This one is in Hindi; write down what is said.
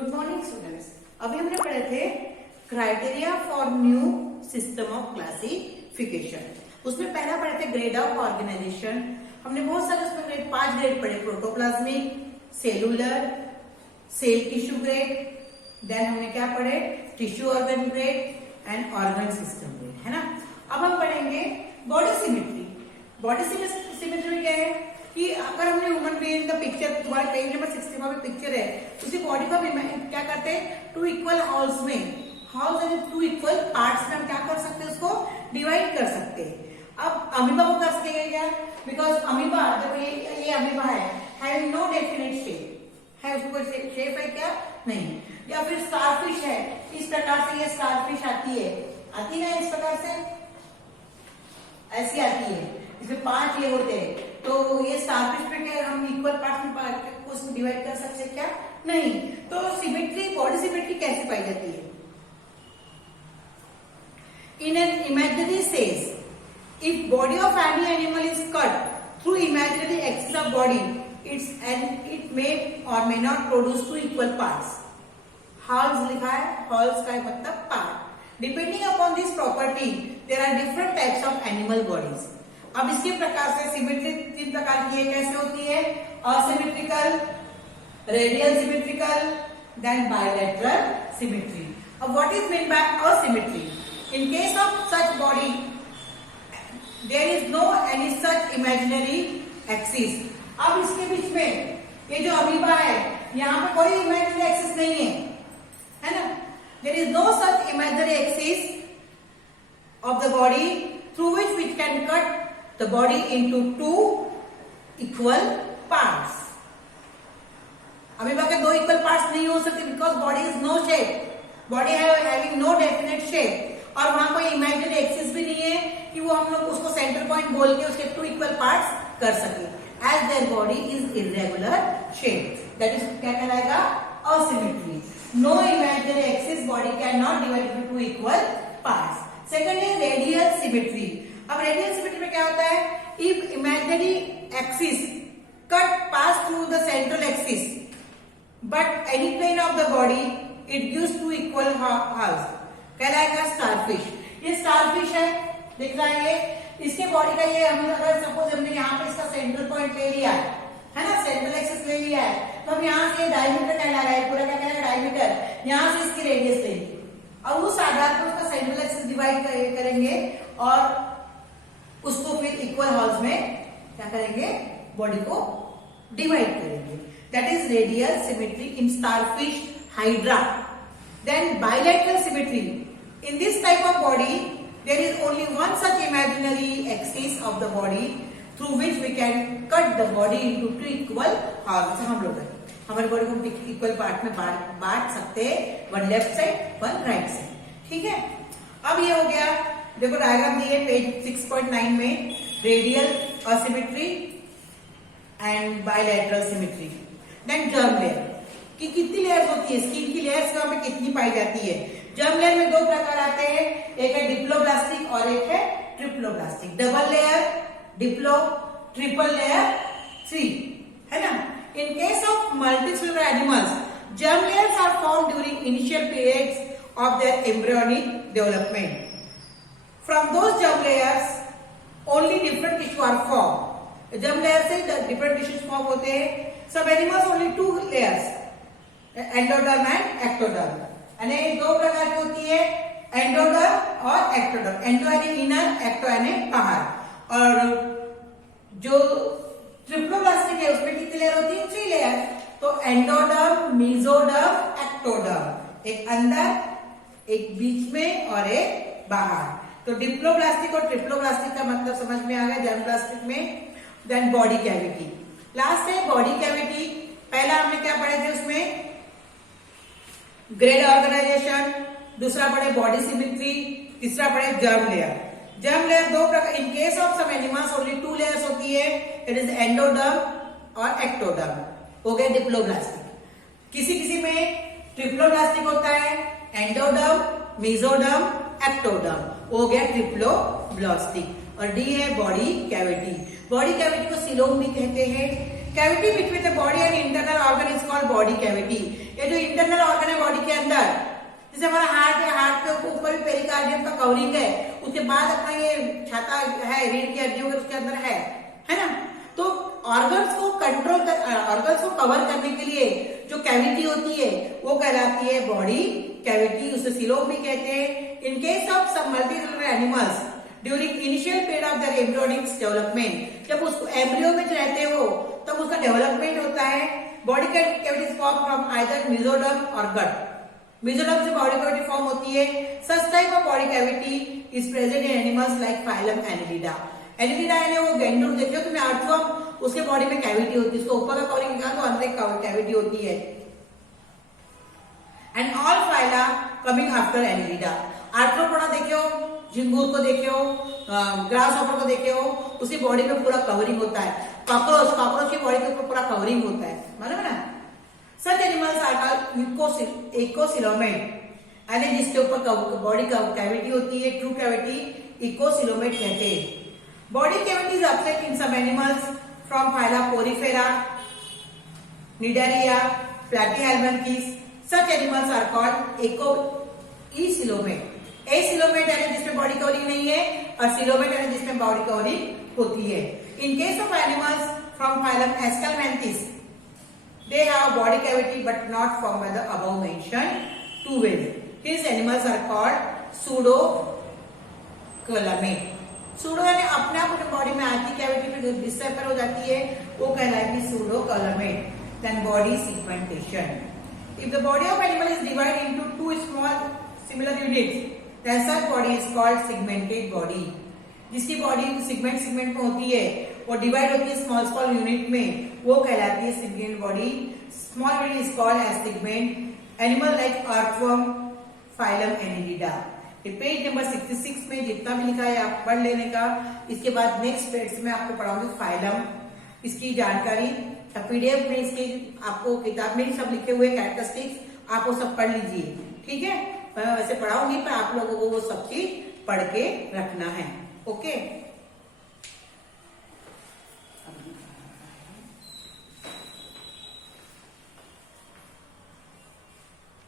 Good morning students. अभी हमने पढ़े थे criteria for new system of classification. उसमें पहला पढ़े थे ग्रेड ऑफ ऑर्गेनाइजेशन। हमने बहुत सारे उसमें ग्रेड 5 ग्रेड पढ़े, protoplasmic, cellular, cell tissue grade, then हमने क्या पढ़े tissue organ grade and organ system grade, है ना। अब हम पढ़ेंगे बॉडी सिमेट्री। बॉडी सिमेट्री में क्या है कि अगर हमने ह्यूमन बीइंग का पिक्चर, तुम्हारे पेज नंबर 61 में पिक्चर है, उसी बॉडी को भी क्या करते हैं, टू इक्वल हॉल्स में, halves and two equal parts में हम क्या कर सकते हैं, उसको डिवाइड कर सकते हैं। अब अमीबा को कर सकेंगे क्या, बिकॉज अमीबा जब ये अमीबा है नो डेफिनेट शेप है, उसको शेप है क्या नहीं। या फिर स्टारफिश है, इस प्रकार से ये स्टारफिश आती है ना, इस प्रकार से ऐसी आती है, इसमें 5 ये होते हैं। तो ये स्टारफिश पे क्या हम इक्वल पार्ट्स में उसको डिवाइड कर सकते हैं क्या नहीं। तो सिमेट्री, बॉडी सिमेट्री कैसे पाई जाती है, in an imaginary sense, if body of any animal is cut through imaginary axis of body, it may or may not produce two equal parts. Halves लिखा है, halves का मतलब part. Depending upon this property, there are different types of animal bodies. अब इसके प्रकार से सिमेट्री 3 प्रकार की है, कैसे होती है, asymmetrical, radial symmetrical, then bilateral symmetry. अब what is mean by asymmetry, in case of such body there is no any such imaginary axis. अब इसके बीच में ये जो अमीबा है, यहाँ पे कोई इमेजिनरी एक्सिस नहीं है ना। There is no such imaginary axis of the body through which we can cut the body into 2 equal parts. Amoeba के 2 इक्वल पार्ट्स नहीं हो सकते, because body is no shape, body having no definite shape, और वहां कोई इमेजिनरी एक्सिस भी नहीं है कि वो हम लोग उसको सेंटर पॉइंट बोल के उसके 2 इक्वल पार्ट्स कर सके, as their body is irregular shape, that is क्या कहलाएगा, asymmetry. No imaginary axis, body can not divide into 2 equal parts. Second है रेडियल सिमेट्री। अब रेडियल सिमेट्री में क्या होता है, if imaginary axis cut pass through the central axis but any plane of the body, it gives 2 equal halves, कहलाएगा स्टारफिश। ये स्टारफिश है, दिख रहा है ये, इसके बॉडी का ये हम अगर सपोज हमने यहाँ पे इसका सेंट्रल पॉइंट ले लिया है ना, सेंट्रल एक्सिस ले लिया है, तो हम यहाँ से डायमीटर कहला रहा है, पूरा क्या कहलाएगा डायमीटर, यहाँ से इसकी रेडियस लेंगे और उस आधार पर उसका सेंट्रल एक्सिस डिवाइड करेंगे और उसको फिर इक्वल हॉल्स में क्या करेंगे, बॉडी को डिवाइड करेंगे। That is radial symmetry in starfish, hydra. Then bilateral symmetry, in this type of body there is only one such imaginary axis of the body through which we can cut the body into 2 equal halves। हम लोग हमारे बॉडी को इक्वल पार्ट में बांट सकते हैं, one left side one right side, ठीक है। अब ये हो गया, देखो डायग्राम दिए पेज 6.9 में, radial asymmetry and bilateral symmetry. Then germ layer की कितनी लेयर्स होती है, स्किन की लेयर्स वहां पे कितनी पाई जाती है। जर्म लेयर में 2 प्रकार आते हैं, एक है डिप्लोब्लास्टिक और एक है triploblastic. Double layer, diplo, triple layer, 3, है ना। In case of multicellular animals, germ layers are form during initial periods of their embryonic development. From those germ layers only different tissue are form. Germ layer से डिफरेंट टिश्यूज फॉर्म होते हैं। सब animals only 2 layers, endoderm and ectoderm, यानी 2 प्रकार की होती है, एंडोडर्म और एक्टोडर्म। एंडो यानी इनर, एक्टो यानी बाहर। और जो ट्रिप्लोब्लास्टिक है उसमें कितनी लेयर होती है, 3 लेयर। तो एंडोडर्म, मेसोडर्म, एक्टोडर्म, एक अंदर, एक बीच में और एक बाहर। तो डिप्लोब्लास्टिक और ट्रिप्लोब्लास्टिक का मतलब समझ में आ गया जर्म प्लास्टिक में। देन बॉडी कैविटी, लास्ट है बॉडी कैविटी। पहला हमने क्या पढ़े थे उसमें, ग्रेड ऑर्गेनाइजेशन, दूसरा पढ़े बॉडी सिमेट्री, तीसरा पढ़े जर्म लेयर। जर्म लेयर 2 प्रकार, in case of some animals only 2 layers होती है, इट इज एंडोडर्म और एक्टोडर्म, हो गए डिप्लोब्लास्टिक। किसी किसी में ट्रिप्लोब्लास्टिक होता है, एंडोडर्म, मेसोडर्म, एक्टोडर्म, हो गया ट्रिप्लोब्लास्टिक। और डी है बॉडी कैविटी। बॉडी कैविटी को सिलोम भी कहते हैं। Cavity between the body and internal organ is called body cavity. ये जो इंटरनल ऑर्गन है बॉडी के अंदर, जैसे हमारा हार्ट है, हार्ट के ऊपर भी पेरिकार्डियम का कवरिंग है, उसके बाद अपना ये छाता है, रीढ़ की हड्डी उसके अंदर है ना। तो ऑर्गन्स को कंट्रोल कर, ऑर्गन्स को कवर करने के लिए जो कैविटी होती है वो कहलाती है बॉडी कैविटी, उसे सिलोम भी कहते हैं। In case of some multicellular animals during initial period of their embryonic development, जब उसको एम्ब्रियो में रहते हो तब उसका डेवलपमेंट होता है। Body cavity is form from either mesoderm और गट। मेसोडर्म से बॉडी कैविटी फॉर्म होती है। Such type of body cavity is present in animals like phylum Annelida. Annelida यानी वो गेंडूर देखते हो तुम्हें, अर्थवर्म, उसके बॉडी में कैविटी होती है, उसको ऊपर का कवरिंग निकाल तो अंदर एक कैविटी होती है। And all phyla coming after Annelida. Arthropoda देखे हो, झिंगूर को देखे हो, ग्रास हॉपर को देखे हो, उसकी बॉडी में पूरा कवरिंग होता है। कॉकरोच की बॉडी के ऊपर पूरा कवरिंग होता है, मालूम है ना। सच एनिमल्स आर कॉल्ड इकोसिलोमेट, यानी जिसके ऊपर बॉडी का कैविटी होती है, ट्रू कैविटी इकोसिलोमेट कहते हैं। Body cavity is absent in some animals from phyla porifera, cnidaria, platyhelminthes. Such animals are called acoelomate. Acoelomate यानी जिसमें बॉडी कवरिंग नहीं है, और सिलोमेट यानी जिसमें बॉडी कवरिंग होती है। इन case of animals from phylum Aschelminthes, they have body cavity but not formed by the above mentioned two ways. These animals are called pseudocoelomate. Pseudo यानी अपने आप अपने बॉडी में आती कैविटी में डिसेपर हो जाती है, वो कहलाती pseudocoelomate. Then body segmentation. If the body of animal is divided into two small similar units, then such body is called segmented body. जिसकी बॉडी सेगमेंट में होती है, वो डिवाइड होती है स्मॉल यूनिट में, वो कहलाती है segment body. Small unit is called as segment. Animal like earthworm, phylum annelida. Page number 66 में जितना भी लिखा है आप पढ़ लेने का। इसके बाद नेक्स्ट पेज में आपको पढ़ाऊंगी फाइलम, इसकी जानकारी पीडीएफ में, इसकी आपको किताब में सब लिखे हुए कैरेक्टरिस्टिक्स, आप वो सब पढ़ लीजिए, ठीक है। मैं वैसे पढ़ाऊंगी पर आप लोगों को वो सब चीज पढ़ के रखना है, ओके।